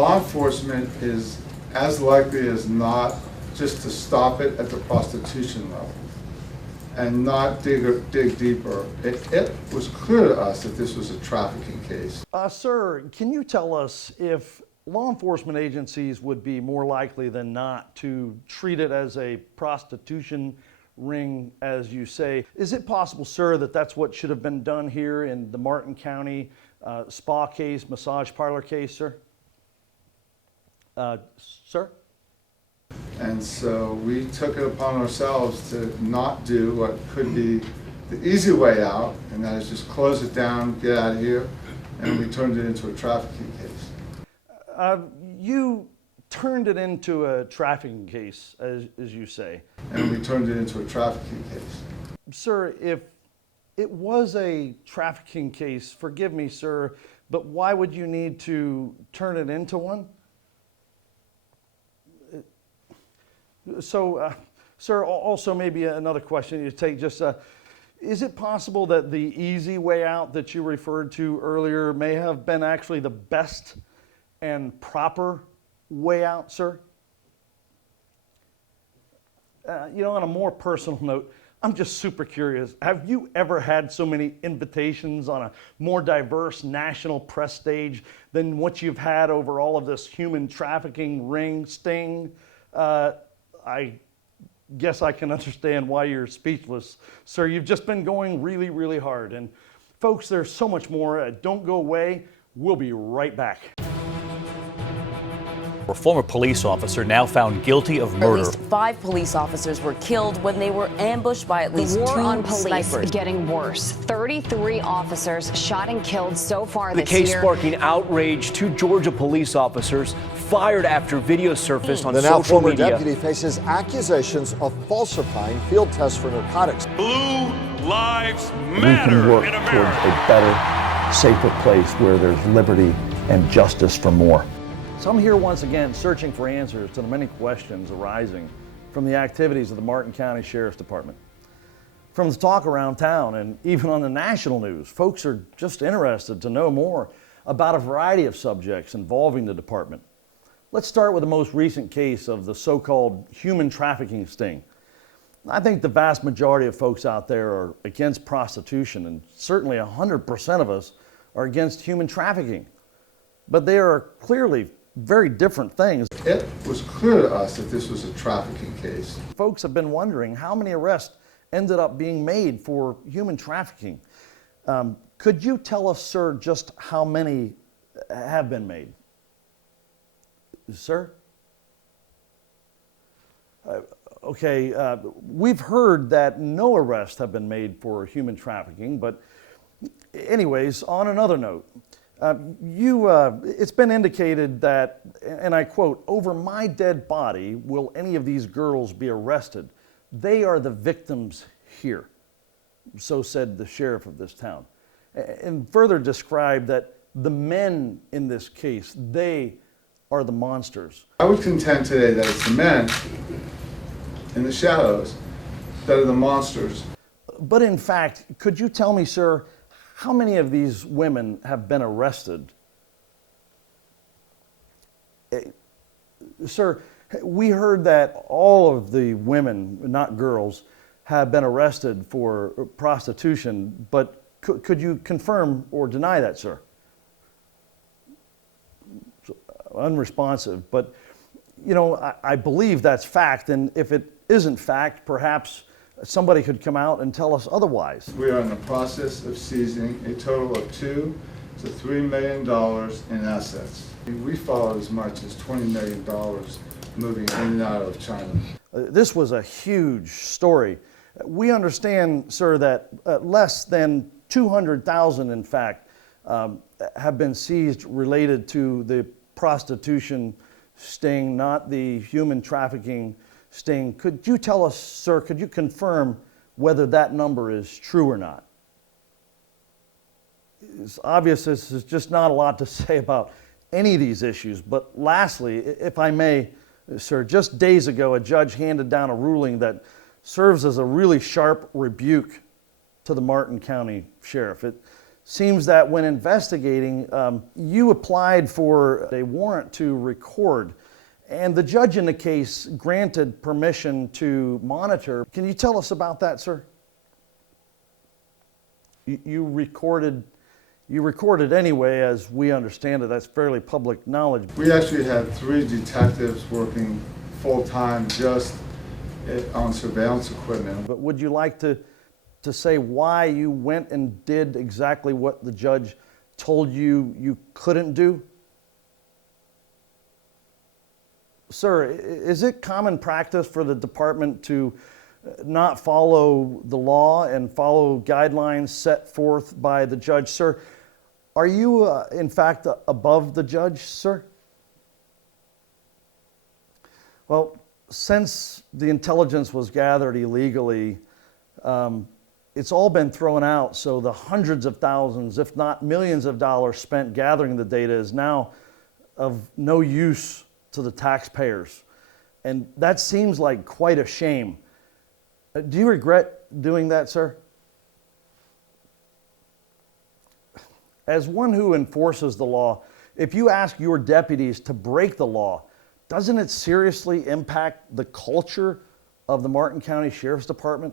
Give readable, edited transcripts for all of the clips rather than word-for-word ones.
law enforcement is as likely as not just to stop it at the prostitution level and not dig deeper. It was clear to us that this was a trafficking case. Sir, can you tell us if law enforcement agencies would be more likely than not to treat it as a prostitution ring, as you say? Is it possible, sir, that that's what should have been done here in the Martin County spa case, massage parlor case, sir? Sir? And so we took it upon ourselves to not do what could be the easy way out, and that is just close it down, get out of here, and we turned it into a trafficking case. You turned it into a trafficking case, as you say. And we turned it into a trafficking case. Sir, if it was a trafficking case, forgive me, sir, but why would you need to turn it into one? So, sir, also maybe another question you take just, is it possible that the easy way out that you referred to earlier may have been actually the best and proper way out, sir? On a more personal note, I'm just super curious. Have you ever had so many invitations on a more diverse national press stage than what you've had over all of this human trafficking ring sting? I guess I can understand why you're speechless. Sir, you've just been going really, really hard. And folks, there's so much more. Don't go away. We'll be right back. A former police officer now found guilty of murder. At least 5 police officers were killed when they were ambushed by at least 2 war on police snipers. Getting worse. 33 officers shot and killed so far this year. The case year. sparking outrage. 2 Georgia police officers fired after video surfaced on the social now former media. deputy faces accusations of falsifying field tests for narcotics. Blue lives matter. We can work in towards America. a better, safer place where there's liberty and justice for more. So I'm here once again searching for answers to the many questions arising from the activities of the Martin County Sheriff's Department. From the talk around town and even on the national news, folks are just interested to know more about a variety of subjects involving the department. Let's start with the most recent case of the so-called human trafficking sting. I think the vast majority of folks out there are against prostitution, and certainly 100% of us are against human trafficking. But they are clearly very different things. It was clear to us that this was a trafficking case. Folks have been wondering how many arrests ended up being made for human trafficking. Could you tell us, sir, just how many have been made? Sir? Okay, we've heard that no arrests have been made for human trafficking, but anyways, on another note, it's been indicated that, and I quote, "Over my dead body will any of these girls be arrested. They are the victims here." So said the sheriff of this town. And further described that the men in this case, they are the monsters. I would contend today that it's the men in the shadows that are the monsters. But in fact, could you tell me, sir, how many of these women have been arrested? Sir, we heard that all of the women, not girls, have been arrested for prostitution, but could you confirm or deny that, sir? Unresponsive, but I believe that's fact, and if it isn't fact, perhaps somebody could come out and tell us otherwise. We are in the process of seizing a total of $2 to $3 million in assets. We followed as much as $20 million moving in and out of China. This was a huge story. We understand, sir, that less than 200,000, in fact, have been seized related to the prostitution sting, not the human trafficking sting. Could you tell us, sir, could you confirm whether that number is true or not? It's obvious this is just not a lot to say about any of these issues, but lastly, if I may, sir, just days ago a judge handed down a ruling that serves as a really sharp rebuke to the Martin County Sheriff. It seems that when investigating, you applied for a warrant to record, and the judge in the case granted permission to monitor. Can you tell us about that, sir? You recorded anyway, as we understand it. That's fairly public knowledge. We actually had 3 detectives working full-time just on surveillance equipment. But would you like to say why you went and did exactly what the judge told you you couldn't do? Sir, is it common practice for the department to not follow the law and follow guidelines set forth by the judge? Sir, are you in fact above the judge, sir? Well, since the intelligence was gathered illegally, it's all been thrown out, so the hundreds of thousands, if not millions of dollars spent gathering the data is now of no use to the taxpayers. And that seems like quite a shame. Do you regret doing that, sir? As one who enforces the law, if you ask your deputies to break the law, doesn't it seriously impact the culture of the Martin County Sheriff's Department?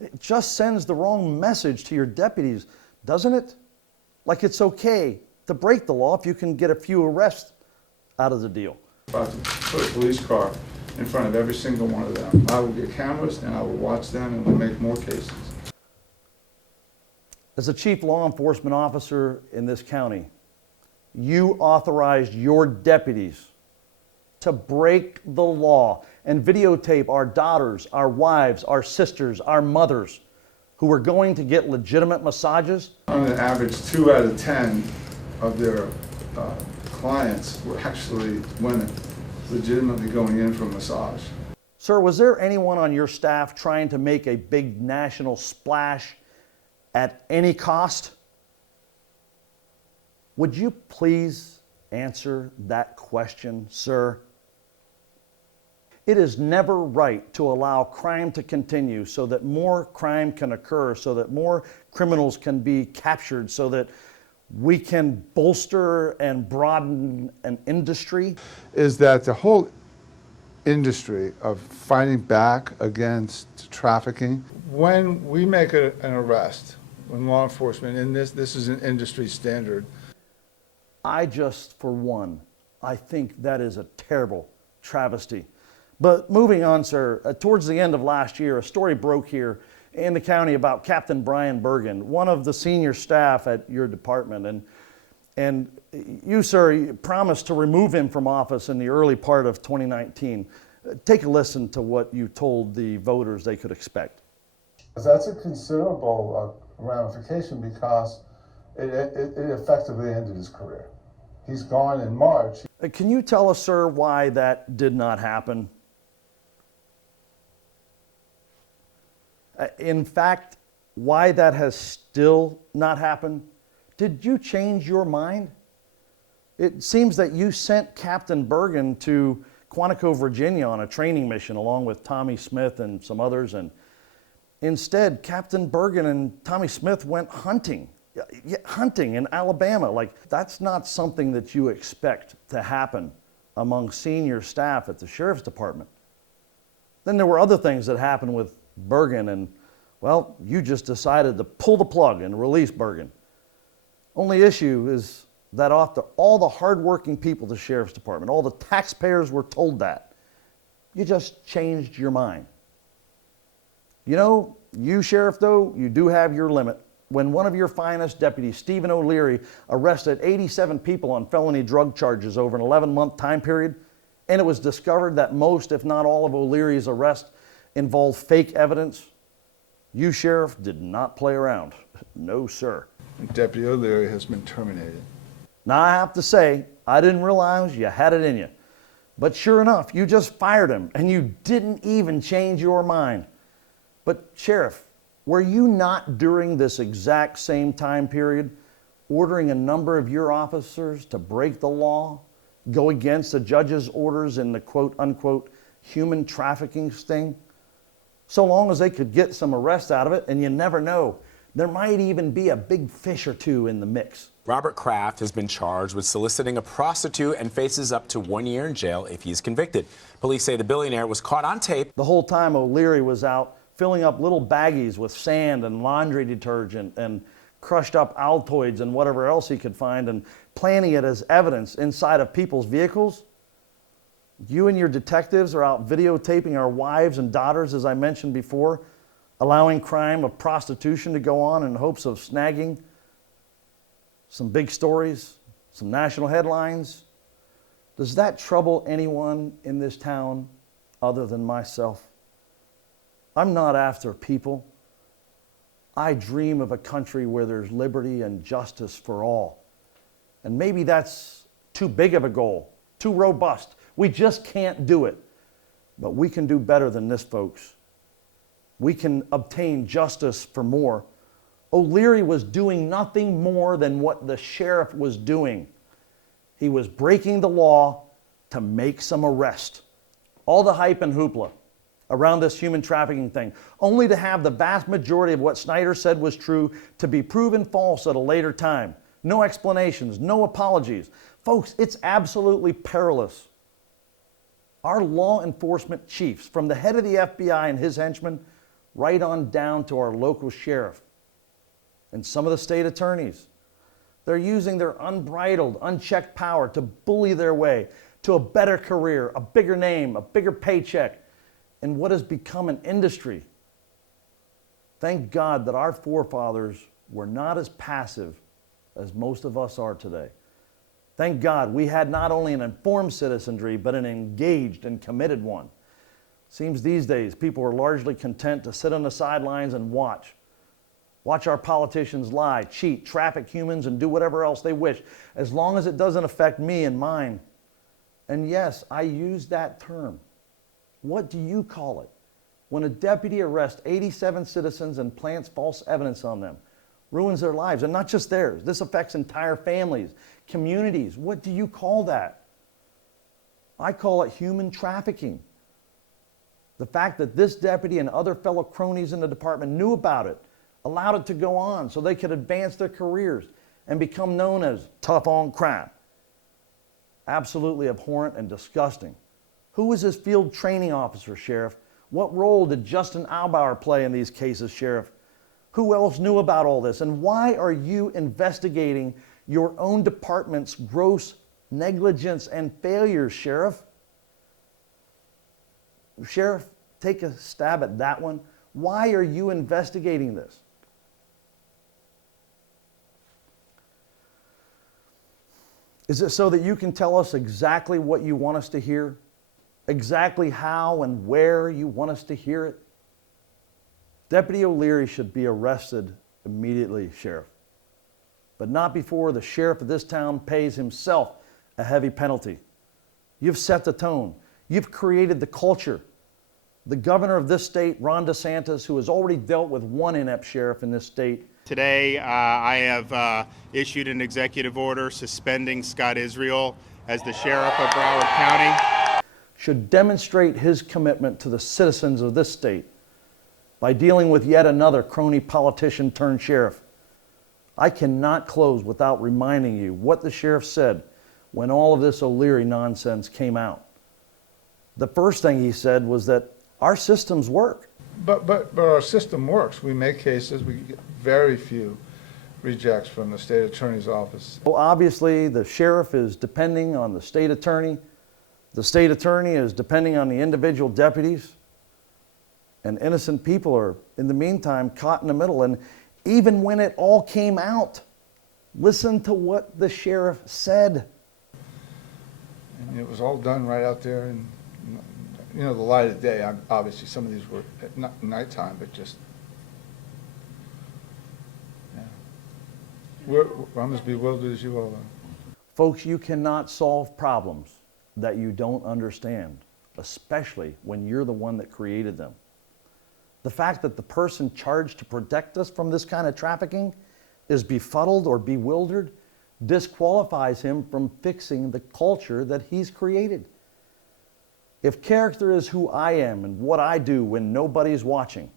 It just sends the wrong message to your deputies, doesn't it? Like it's okay to break the law if you can get a few arrests out of the deal. About to put a police car in front of every single one of them. I will get cameras and I will watch them and we'll make more cases. As a chief law enforcement officer in this county, you authorized your deputies to break the law and videotape our daughters, our wives, our sisters, our mothers who were going to get legitimate massages. On an average, 2 out of 10 of their clients were actually women legitimately going in for a massage. Sir, was there anyone on your staff trying to make a big national splash at any cost? Would you please answer that question, sir? It is never right to allow crime to continue so that more crime can occur, so that more criminals can be captured, so that we can bolster and broaden an industry. Is that the whole industry of fighting back against trafficking, when we make an arrest, when law enforcement, and this is an industry standard. I just, for one, I think that is a terrible travesty. But moving on, sir, towards the end of last year, a story broke here in the county about Captain Brian Bergen, one of the senior staff at your department. And you, sir, you promised to remove him from office in the early part of 2019. Take a listen to what you told the voters they could expect. That's a considerable ramification because it effectively ended his career. He's gone in March. Can you tell us, sir, why that did not happen? In fact, why that has still not happened? Did you change your mind? It seems that you sent Captain Bergen to Quantico, Virginia on a training mission along with Tommy Smith and some others, and instead Captain Bergen and Tommy Smith went hunting in Alabama. Like, that's not something that you expect to happen among senior staff at the Sheriff's Department. Then there were other things that happened with Bergen, and well, you just decided to pull the plug and release Bergen. Only issue is that after all the hardworking people at the Sheriff's Department, all the taxpayers were told that, you just changed your mind. You know, you, Sheriff, though, you do have your limit. When one of your finest deputies, Stephen O'Leary, arrested 87 people on felony drug charges over an 11-month time period, and it was discovered that most, if not all, of O'Leary's arrests involved fake evidence, you, Sheriff, did not play around. No, sir. Deputy O'Leary has been terminated. Now, I have to say, I didn't realize you had it in you. But sure enough, you just fired him, and you didn't even change your mind. But, Sheriff, were you not during this exact same time period ordering a number of your officers to break the law, go against the judge's orders in the quote-unquote human trafficking sting? So long as they could get some arrest out of it, and you never know, there might even be a big fish or two in the mix. Robert Kraft has been charged with soliciting a prostitute and faces up to 1 year in jail if he's convicted. Police say the billionaire was caught on tape. The whole time O'Leary was out filling up little baggies with sand and laundry detergent and crushed up Altoids and whatever else he could find and planting it as evidence inside of people's vehicles. You and your detectives are out videotaping our wives and daughters, as I mentioned before, allowing crime of prostitution to go on in hopes of snagging some big stories, some national headlines. Does that trouble anyone in this town other than myself? I'm not after people. I dream of a country where there's liberty and justice for all. And maybe that's too big of a goal, too robust. We just can't do it. But we can do better than this, folks. We can obtain justice for more. O'Leary was doing nothing more than what the sheriff was doing. He was breaking the law to make some arrest. All the hype and hoopla around this human trafficking thing, only to have the vast majority of what Snyder said was true to be proven false at a later time. No explanations, no apologies. Folks, it's absolutely perilous. Our law enforcement chiefs, from the head of the FBI and his henchmen, right on down to our local sheriff and some of the state attorneys, they're using their unbridled, unchecked power to bully their way to a better career, a bigger name, a bigger paycheck, in what has become an industry. Thank God that our forefathers were not as passive as most of us are today. Thank God we had not only an informed citizenry, but an engaged and committed one. Seems these days people are largely content to sit on the sidelines and watch. Watch our politicians lie, cheat, traffic humans, and do whatever else they wish, as long as it doesn't affect me and mine. And yes, I use that term. What do you call it? When a deputy arrests 87 citizens and plants false evidence on them, ruins their lives, and not just theirs. This affects entire families, communities. What do you call that? I call it human trafficking. The fact that this deputy and other fellow cronies in the department knew about it, allowed it to go on so they could advance their careers and become known as tough on crime. Absolutely abhorrent and disgusting. Who was his field training officer, Sheriff? What role did Justin Albauer play in these cases, Sheriff? Who else knew about all this? And why are you investigating your own department's gross negligence and failures, Sheriff? Sheriff, take a stab at that one. Why are you investigating this? Is it so that you can tell us exactly what you want us to hear? Exactly how and where you want us to hear it? Deputy O'Leary should be arrested immediately, Sheriff. But not before the sheriff of this town pays himself a heavy penalty. You've set the tone. You've created the culture. The governor of this state, Ron DeSantis, who has already dealt with one inept sheriff in this state. Today, I have issued an executive order suspending Scott Israel as the sheriff of Broward County. Should demonstrate his commitment to the citizens of this state by dealing with yet another crony politician turned sheriff. I cannot close without reminding you what the sheriff said when all of this O'Leary nonsense came out. The first thing he said was that our systems work. But our system works. We make cases, we get very few rejects from the state attorney's office. Well, obviously, the sheriff is depending on the state attorney. The state attorney is depending on the individual deputies. And innocent people are, in the meantime, caught in the middle. And even when it all came out, listen to what the sheriff said. And it was all done right out there in, the light of day. Obviously, some of these were at nighttime, but just, I'm as bewildered as you all are. Folks, you cannot solve problems that you don't understand, especially when you're the one that created them. The fact that the person charged to protect us from this kind of trafficking is befuddled or bewildered disqualifies him from fixing the culture that he's created. If character is who I am and what I do when nobody's watching,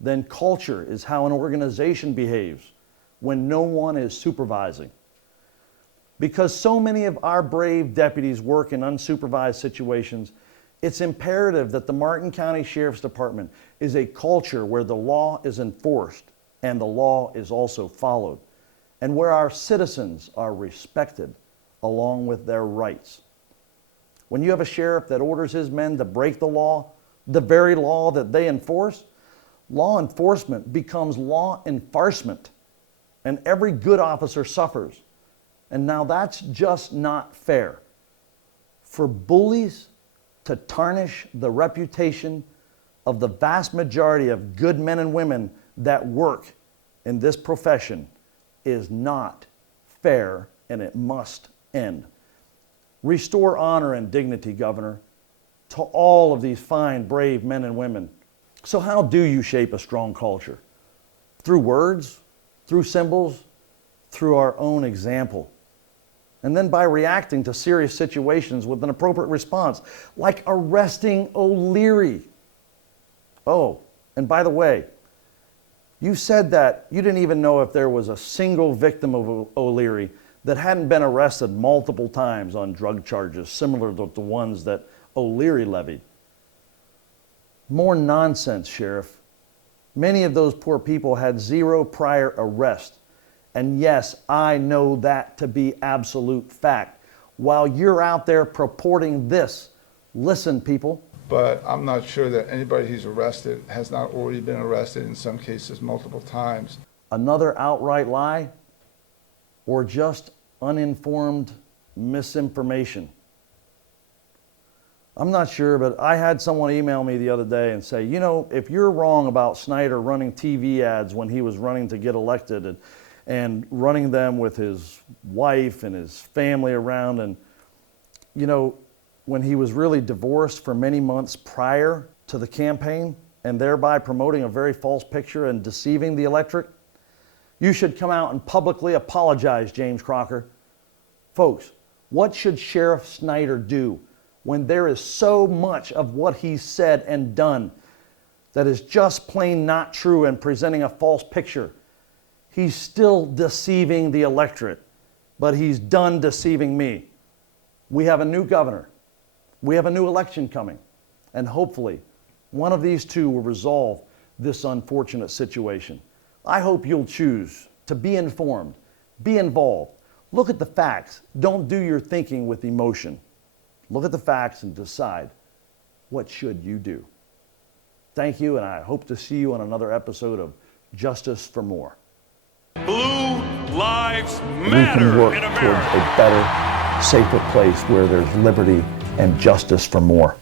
then culture is how an organization behaves when no one is supervising. Because so many of our brave deputies work in unsupervised situations, it's imperative that the Martin County Sheriff's Department is a culture where the law is enforced and the law is also followed, and where our citizens are respected along with their rights. When you have a sheriff that orders his men to break the law, the very law that they enforce, law enforcement becomes law enforcement, and every good officer suffers. And now that's just not fair. For bullies to tarnish the reputation of the vast majority of good men and women that work in this profession is not fair, and it must end. Restore honor and dignity, Governor, to all of these fine, brave men and women. So how do you shape a strong culture? Through words, through symbols, through our own example. And then by reacting to serious situations with an appropriate response, like arresting O'Leary. Oh, and by the way, you said that you didn't even know if there was a single victim of O'Leary that hadn't been arrested multiple times on drug charges similar to the ones that O'Leary levied. More nonsense, Sheriff. Many of those poor people had zero prior arrest. And yes, I know that to be absolute fact. While you're out there purporting this, listen, people. But I'm not sure that anybody who's arrested has not already been arrested, in some cases multiple times. Another outright lie, or just uninformed misinformation? I'm not sure, but I had someone email me the other day and say, you know, if you're wrong about Snyder running TV ads when he was running to get elected and running them with his wife and his family around, and, you know, when he was really divorced for many months prior to the campaign, and thereby promoting a very false picture and deceiving the electorate, you should come out and publicly apologize, James Crocker. Folks, what should Sheriff Snyder do when there is so much of what he's said and done that is just plain not true and presenting a false picture? He's still deceiving the electorate, but he's done deceiving me. We have a new governor. We have a new election coming, and hopefully one of these two will resolve this unfortunate situation. I hope you'll choose to be informed, be involved. Look at the facts. Don't do your thinking with emotion. Look at the facts and decide, what should you do? Thank you, and I hope to see you on another episode of Justice for More. Blue lives We matter can work in towards America. a better, safer place where there's liberty and justice for more.